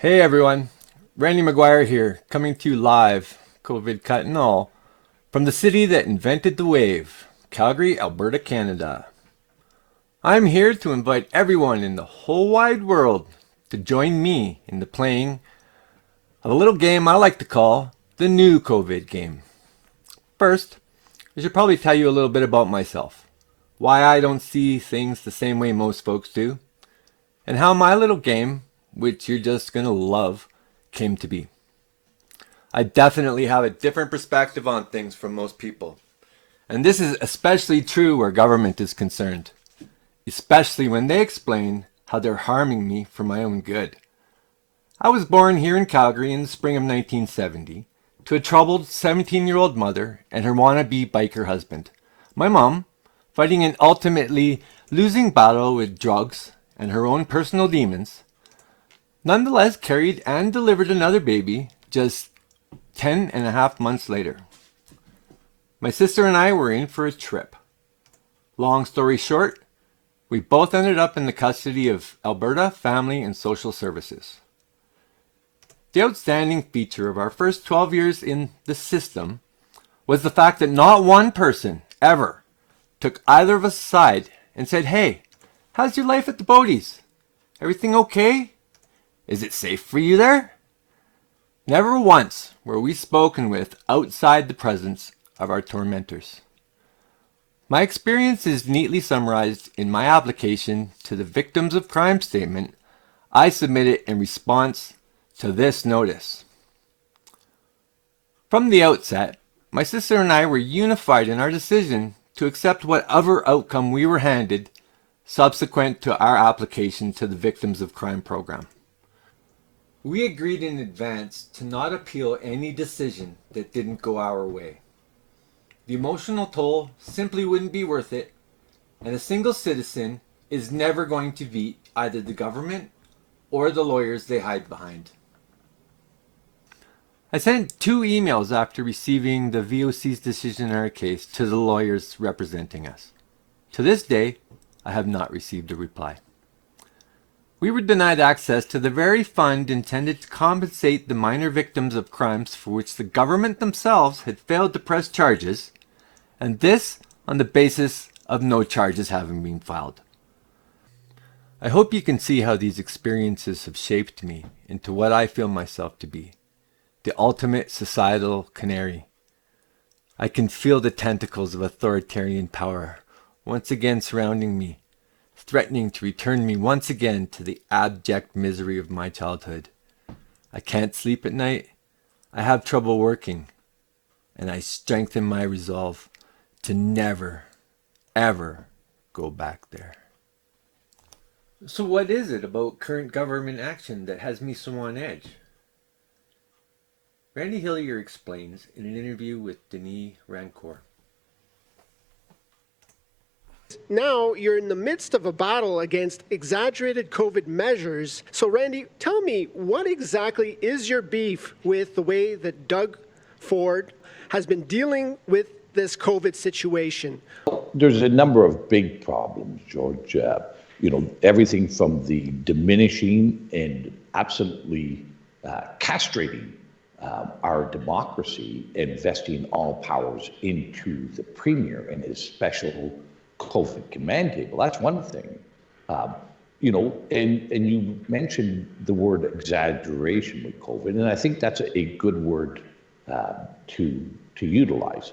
Hey everyone, Randy McGuire here, coming to you live, COVID cut and all, from the city that invented the wave, Calgary, Alberta, Canada. I'm here to invite everyone in the whole wide world to join me in the playing of a little game I like to call the new COVID game. First, I should probably tell you a little bit about myself, why I don't see things the same way most folks do, and how my little game, which you're just gonna love, came to be. I definitely have a different perspective on things from most people. And this is especially true where government is concerned, especially when they explain how they're harming me for my own good. I was born here in Calgary in the spring of 1970 to a troubled 17-year-old mother and her wannabe biker husband. My mom, fighting an ultimately losing battle with drugs and her own personal demons, nonetheless carried and delivered another baby just 10.5 months later. My sister and I were in for a trip. Long story short, we both ended up in the custody of Alberta Family and Social Services. The outstanding feature of our first 12 years in the system was the fact that not one person ever took either of us aside and said, "Hey, how's your life at the Boaties? Everything okay? Is it safe for you there?" Never once were we spoken with outside the presence of our tormentors. My experience is neatly summarized in my application to the Victims of Crime statement I submitted in response to this notice. From the outset, my sister and I were unified in our decision to accept whatever outcome we were handed subsequent to our application to the Victims of Crime program. We agreed in advance to not appeal any decision that didn't go our way. The emotional toll simply wouldn't be worth it, and a single citizen is never going to beat either the government or the lawyers they hide behind. I sent 2 emails after receiving the VOC's decision in our case to the lawyers representing us. To this day, I have not received a reply. We were denied access to the very fund intended to compensate the minor victims of crimes for which the government themselves had failed to press charges, and this on the basis of no charges having been filed. I hope you can see how these experiences have shaped me into what I feel myself to be, the ultimate societal canary. I can feel the tentacles of authoritarian power once again surrounding me, threatening to return me once again to the abject misery of my childhood. I can't sleep at night. I have trouble working. And I strengthen my resolve to never, ever go back there. So what is it about current government action that has me so on edge? Randy Hillier explains in an interview with Denis Rancourt. Now you're in the midst of a battle against exaggerated COVID measures. So Randy, tell me, what exactly is your beef with the way that Doug Ford has been dealing with this COVID situation? There's a number of big problems, George. Everything from the diminishing and absolutely castrating our democracy, investing all powers into the premier and his special COVID command table. That's one thing. And you mentioned the word exaggeration with COVID, and I think that's a good word to utilize.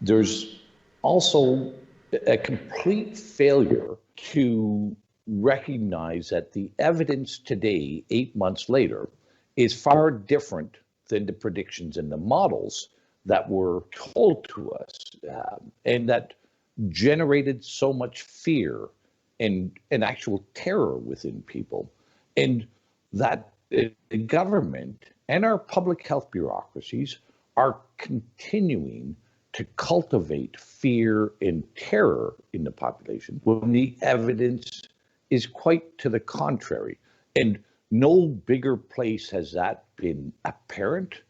There's also a complete failure to recognize that the evidence today, 8 months later, is far different than the predictions and the models that were told to us, and that generated so much fear and actual terror within people. And that the government and our public health bureaucracies are continuing to cultivate fear and terror in the population when the evidence is quite to the contrary. And no bigger place has that been apparent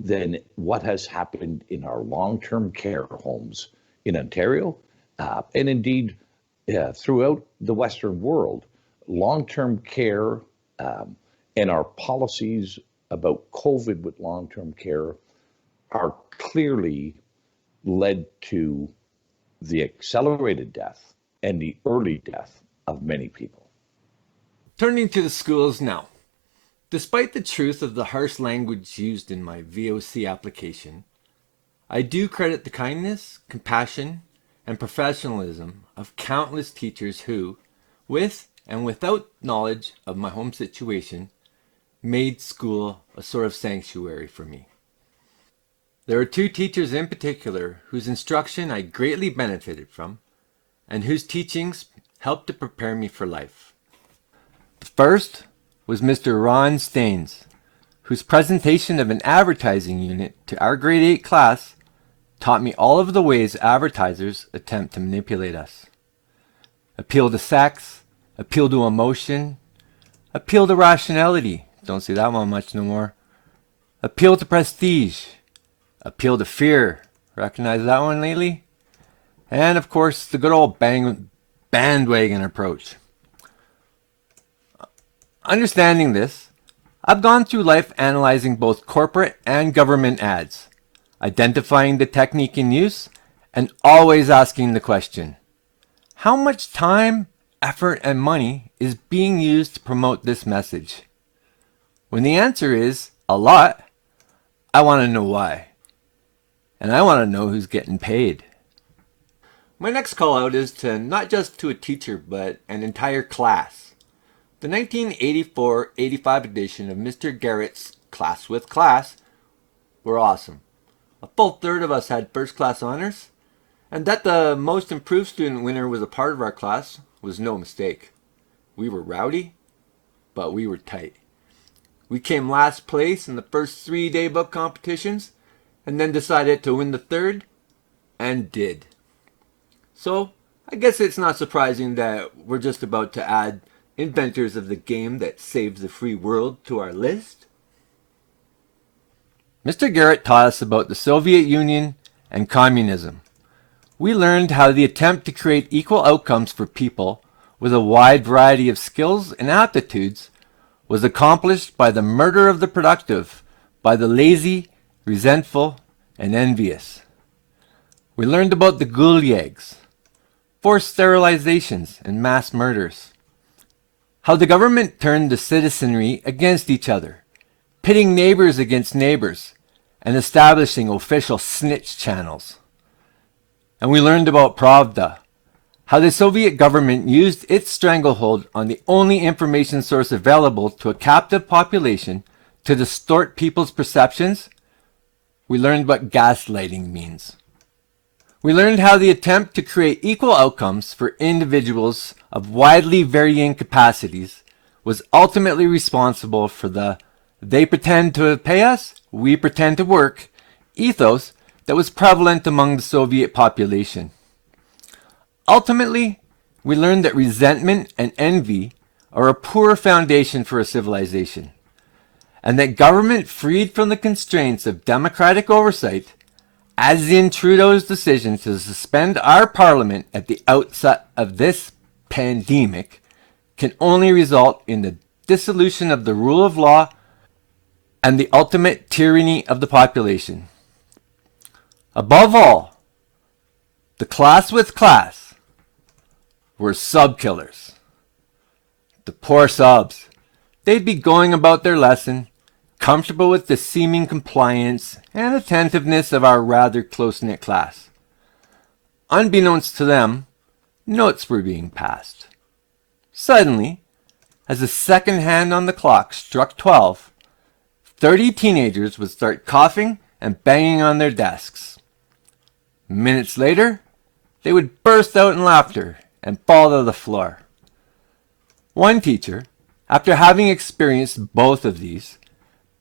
than what has happened in our long-term care homes in Ontario, and indeed throughout the Western world. Long-term care And our policies about COVID with long-term care are clearly led to the accelerated death and the early death of many people. Turning to the schools now. Despite the truth of the harsh language used in my VOC application, I do credit the kindness, compassion, and professionalism of countless teachers who, with and without knowledge of my home situation, made school a sort of sanctuary for me. There are two teachers in particular whose instruction I greatly benefited from and whose teachings helped to prepare me for life. The first was Mr. Ron Staines, whose presentation of an advertising unit to our grade 8 class taught me all of the ways advertisers attempt to manipulate us. Appeal to sex, appeal to emotion, appeal to rationality, don't see that one much no more, appeal to prestige, appeal to fear, recognize that one lately? And of course, the good old bandwagon approach. Understanding this, I've gone through life analyzing both corporate and government ads, identifying the technique in use, and always asking the question, how much time, effort, and money is being used to promote this message? When the answer is a lot, I want to know why. And I want to know who's getting paid. My next call out is to not just to a teacher, but an entire class. The 1984-85 edition of Mr. Garrett's Class with Class were awesome. A full third of us had first class honors, and that the most improved student winner was a part of our class was no mistake. We were rowdy, but we were tight. We came last place in the first 3 daybook competitions, and then decided to win the third, and did. So, I guess it's not surprising that we're just about to add inventors of the game that saves the free world to our list. Mr. Garrett taught us about the Soviet Union and communism. We learned how the attempt to create equal outcomes for people with a wide variety of skills and aptitudes was accomplished by the murder of the productive, by the lazy, resentful, and envious. We learned about the gulags, forced sterilizations, and mass murders. How the government turned the citizenry against each other, pitting neighbors against neighbors, and establishing official snitch channels. And we learned about Pravda, how the Soviet government used its stranglehold on the only information source available to a captive population to distort people's perceptions. We learned what gaslighting means. We learned how the attempt to create equal outcomes for individuals of widely varying capacities was ultimately responsible for the "they pretend to pay us, we pretend to work" ethos that was prevalent among the Soviet population. Ultimately, we learned that resentment and envy are a poor foundation for a civilization, and that government freed from the constraints of democratic oversight, as in Trudeau's decision to suspend our parliament at the outset of this pandemic, can only result in the dissolution of the rule of law and the ultimate tyranny of the population. Above all, the class with class were sub-killers. The poor subs. They'd be going about their lesson, comfortable with the seeming compliance and attentiveness of our rather close-knit class. Unbeknownst to them, notes were being passed. Suddenly, as the second hand on the clock struck 12, 30 teenagers would start coughing and banging on their desks. Minutes later, they would burst out in laughter and fall to the floor. One teacher, after having experienced both of these,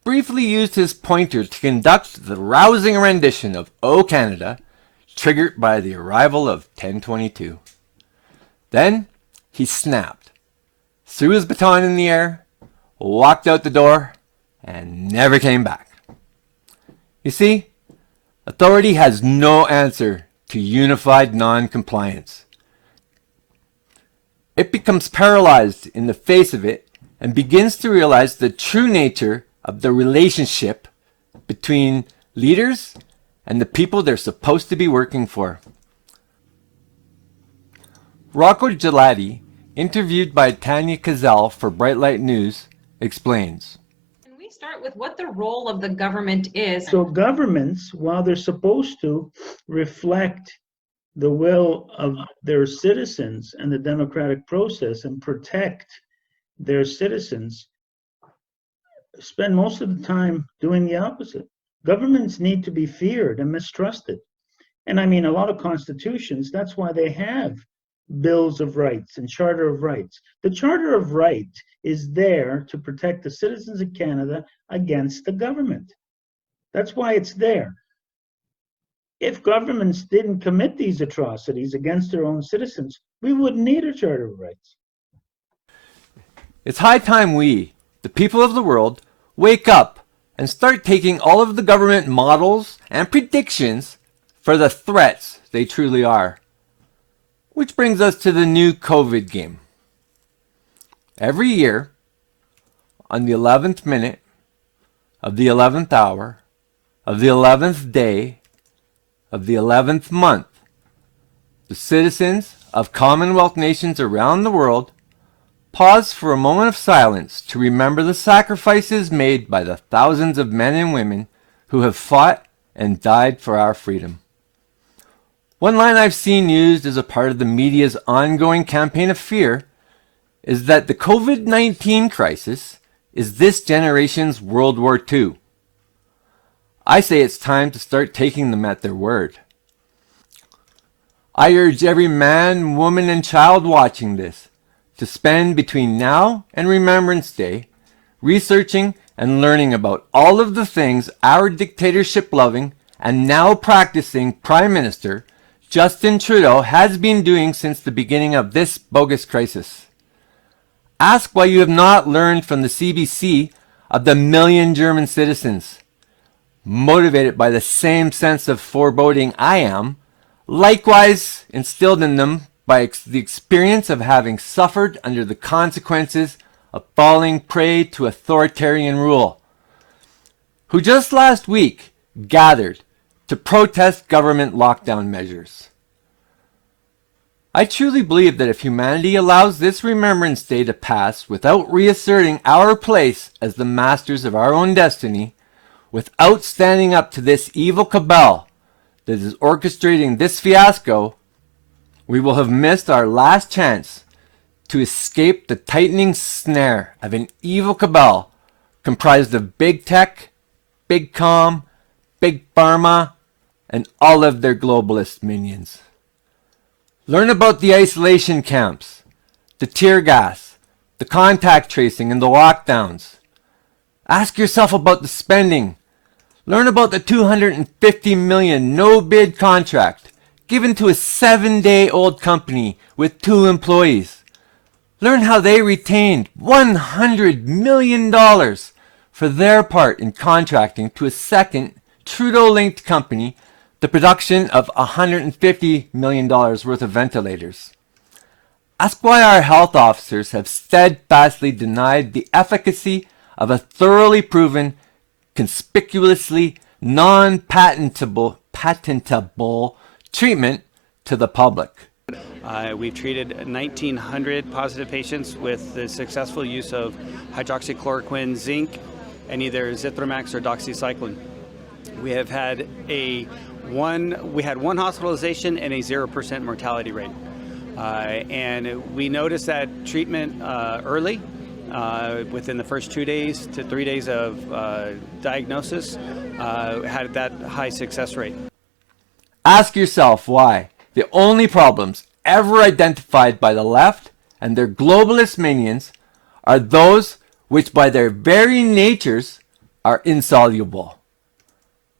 briefly used his pointer to conduct the rousing rendition of "O Canada," triggered by the arrival of 1022. Then he snapped, threw his baton in the air, walked out the door, and never came back. You see, authority has no answer to unified non-compliance. It becomes paralyzed in the face of it and begins to realize the true nature of the relationship between leaders and the people they're supposed to be working for. Rocco Gelati, interviewed by Tanya Cazell for Bright Light News, explains. Can we start with what the role of the government is? So governments, while they're supposed to reflect the will of their citizens and the democratic process and protect their citizens, spend most of the time doing the opposite. Governments need to be feared and mistrusted. And I mean, a lot of constitutions, that's why they have bills of rights and charter of rights. The charter of rights is there to protect the citizens of Canada against the government. That's why it's there. If governments didn't commit these atrocities against their own citizens, we wouldn't need a charter of rights. It's high time we, the people of the world, wake up and start taking all of the government models and predictions for the threats they truly are. Which brings us to the new COVID game. Every year, on the 11th minute of the 11th hour of the 11th day of the 11th month, the citizens of Commonwealth nations around the world pause for a moment of silence to remember the sacrifices made by the thousands of men and women who have fought and died for our freedom. One line I've seen used as a part of the media's ongoing campaign of fear is that the COVID-19 crisis is this generation's World War II. I say it's time to start taking them at their word. I urge every man, woman, and child watching this to spend between now and Remembrance Day researching and learning about all of the things our dictatorship-loving and now practicing Prime Minister Justin Trudeau has been doing since the beginning of this bogus crisis. Ask why you have not learned from the CBC of the million German citizens, motivated by the same sense of foreboding I am, likewise instilled in them by the experience of having suffered under the consequences of falling prey to authoritarian rule, who just last week gathered to protest government lockdown measures. I truly believe that if humanity allows this Remembrance Day to pass without reasserting our place as the masters of our own destiny, without standing up to this evil cabal that is orchestrating this fiasco, we will have missed our last chance to escape the tightening snare of an evil cabal comprised of big tech, big com, big pharma, and all of their globalist minions. Learn about the isolation camps, the tear gas, the contact tracing, and the lockdowns. Ask yourself about the spending. Learn about the $250 million no-bid contract given to a 7-day-old company with 2 employees. Learn how they retained $100 million for their part in contracting to a second Trudeau-linked company the production of $150 million worth of ventilators. Ask why our health officers have steadfastly denied the efficacy of a thoroughly proven, conspicuously non-patentable treatment to the public. We've treated 1,900 positive patients with the successful use of hydroxychloroquine, zinc, and either Zithromax or doxycycline. We have had one hospitalization and a 0% mortality rate. And we noticed that treatment early, within the first 2 days to 3 days of diagnosis, had that high success rate. Ask yourself why the only problems ever identified by the left and their globalist minions are those which by their very natures are insoluble.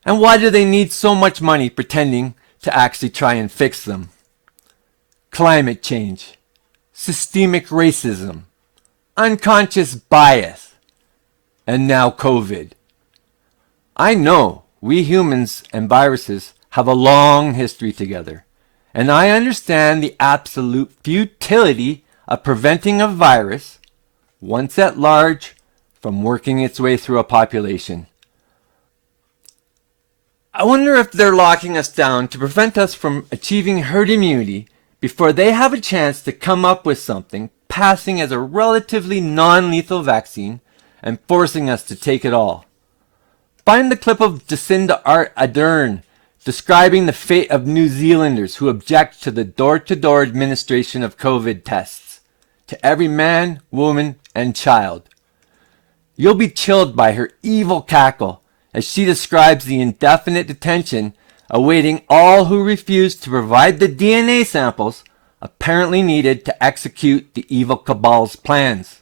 And why do they need so much money pretending to actually try and fix them? Climate change, systemic racism, unconscious bias, and now COVID. I know we humans and viruses have a long history together, and I understand the absolute futility of preventing a virus once at large, from working its way through a population. I wonder if they're locking us down to prevent us from achieving herd immunity before they have a chance to come up with something passing as a relatively non-lethal vaccine and forcing us to take it all. Find the clip of Jacinda Ardern describing the fate of New Zealanders who object to the door-to-door administration of COVID tests to every man, woman, and child. You'll be chilled by her evil cackle as she describes the indefinite detention awaiting all who refuse to provide the DNA samples apparently needed to execute the evil cabal's plans.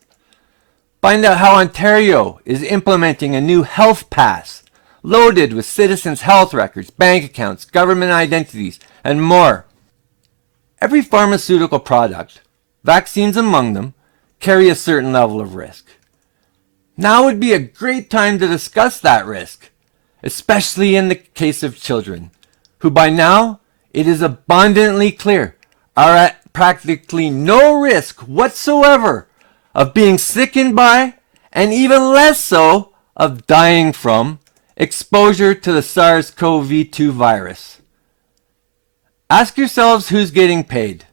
Find out how Ontario is implementing a new health pass loaded with citizens' health records, bank accounts, government identities, and more. Every pharmaceutical product, vaccines among them, carry a certain level of risk. Now would be a great time to discuss that risk, especially in the case of children, who by now, it is abundantly clear, are at practically no risk whatsoever of being sickened by, and even less so of dying from, exposure to the SARS-CoV-2 virus. Ask yourselves who's getting paid.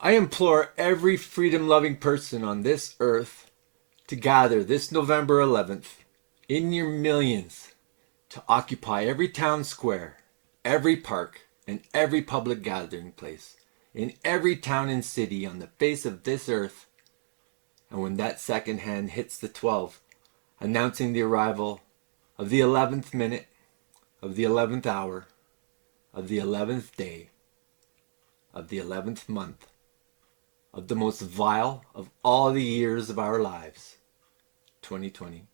I implore every freedom-loving person on this earth to gather this November 11th in your millions to occupy every town square, every park, and every public gathering place in every town and city on the face of this earth. And when that second hand hits the 12, announcing the arrival of the 11th minute, of the 11th hour, of the 11th day, of the 11th month, of the most vile of all the years of our lives, 2020.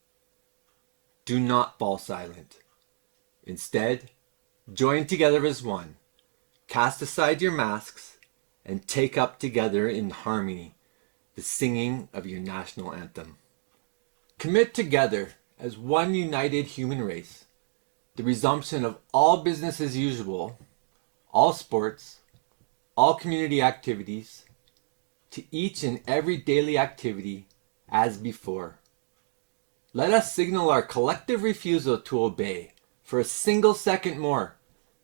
Do not fall silent. Instead, join together as one. Cast aside your masks and take up together in harmony the singing of your national anthem. Commit together as one united human race the resumption of all business as usual, all sports, all community activities, to each and every daily activity as before. Let us signal our collective refusal to obey for a single second more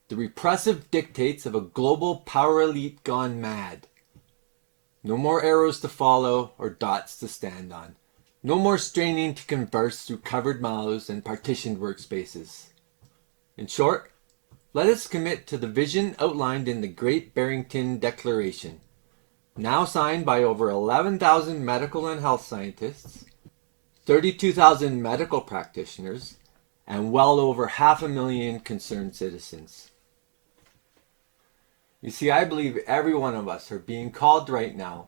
the repressive dictates of a global power elite gone mad. No more arrows to follow or dots to stand on. No more straining to converse through covered mouths and partitioned workspaces. In short, let us commit to the vision outlined in the Great Barrington Declaration, now signed by over 11,000 medical and health scientists, 32,000 medical practitioners, and well over 500,000 concerned citizens. You see, I believe every one of us are being called right now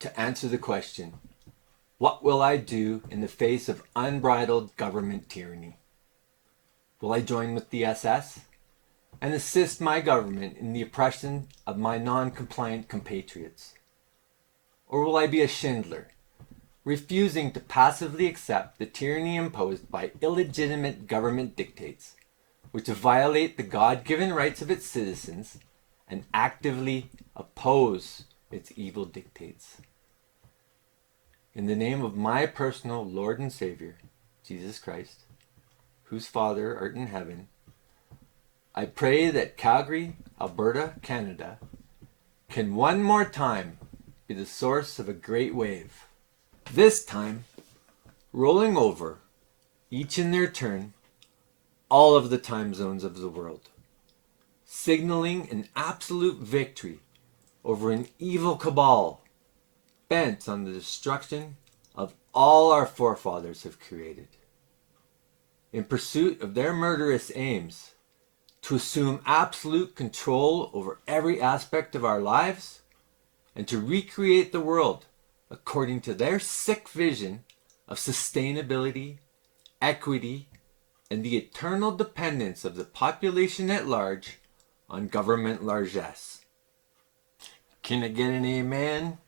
to answer the question, what will I do in the face of unbridled government tyranny? Will I join with the SS and assist my government in the oppression of my non-compliant compatriots? Or will I be a Schindler, refusing to passively accept the tyranny imposed by illegitimate government dictates, which violate the God-given rights of its citizens and actively oppose its evil dictates? In the name of my personal Lord and Savior, Jesus Christ, whose Father art in heaven, I pray that Calgary, Alberta, Canada, can one more time be the source of a great wave, this time rolling over, each in their turn, all of the time zones of the world, signaling an absolute victory over an evil cabal bent on the destruction of all our forefathers have created. In pursuit of their murderous aims, to assume absolute control over every aspect of our lives, and to recreate the world according to their sick vision of sustainability, equity, and the eternal dependence of the population at large on government largesse. Can I get an amen?